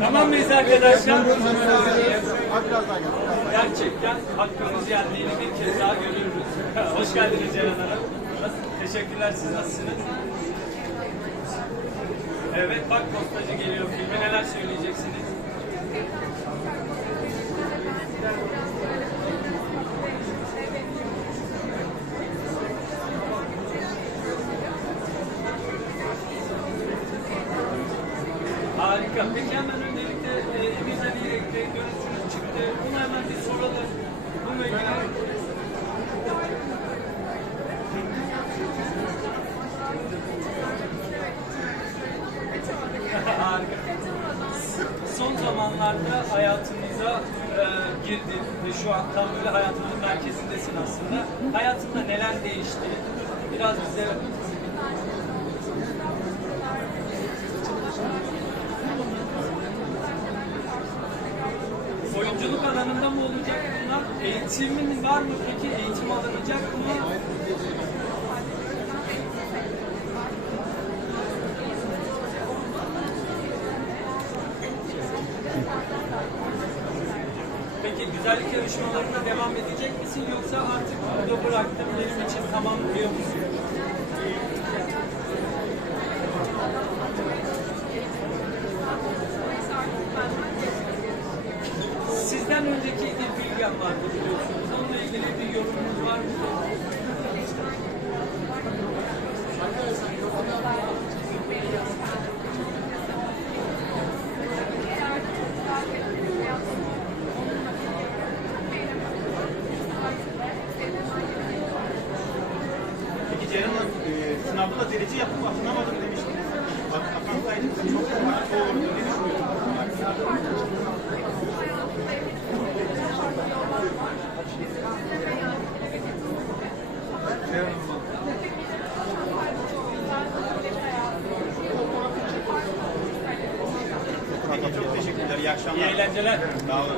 Tamam mıyız arkadaşlar? Gerçekten hakkımız yendiğini bir kez daha görüyoruz. Hoş geldiniz Ceren Hanım. Teşekkürler, siz nasılsınız? Evet, bak postacı geliyor filmi. Neler söyleyeceksiniz? Harika. Peki hemen öncelikle e, Emir'den İrek'te görüntünüz çıktı. Bunu hemen bir soralım. Bununla ilgili. Son zamanlarda hayatımıza e, girdin ve şu an tam böyle hayatımızın merkezindesin aslında. Hayatında neler değişti? Biraz bize oyunculuk alanında mı olacak bunlar? Eğitimin var mı peki? Eğitim alınacak mı? Peki güzellik yarışmalarına devam edecek misin yoksa artık burada bıraktım benim için tamam diyor musun? Sizden önceki bir bilgem vardı biliyorsunuz. Onunla ilgili bir yorumunuz var mı? Peki Ceren Hanım, e, sınavda da derece yapıp atanamadım demiştiniz. At- Atansaydınız çok daha olurdu. Ne düşünüyorsunuz? Çok teşekkürler. İyi akşamlar. İyi eğlenceler. Sağ olun.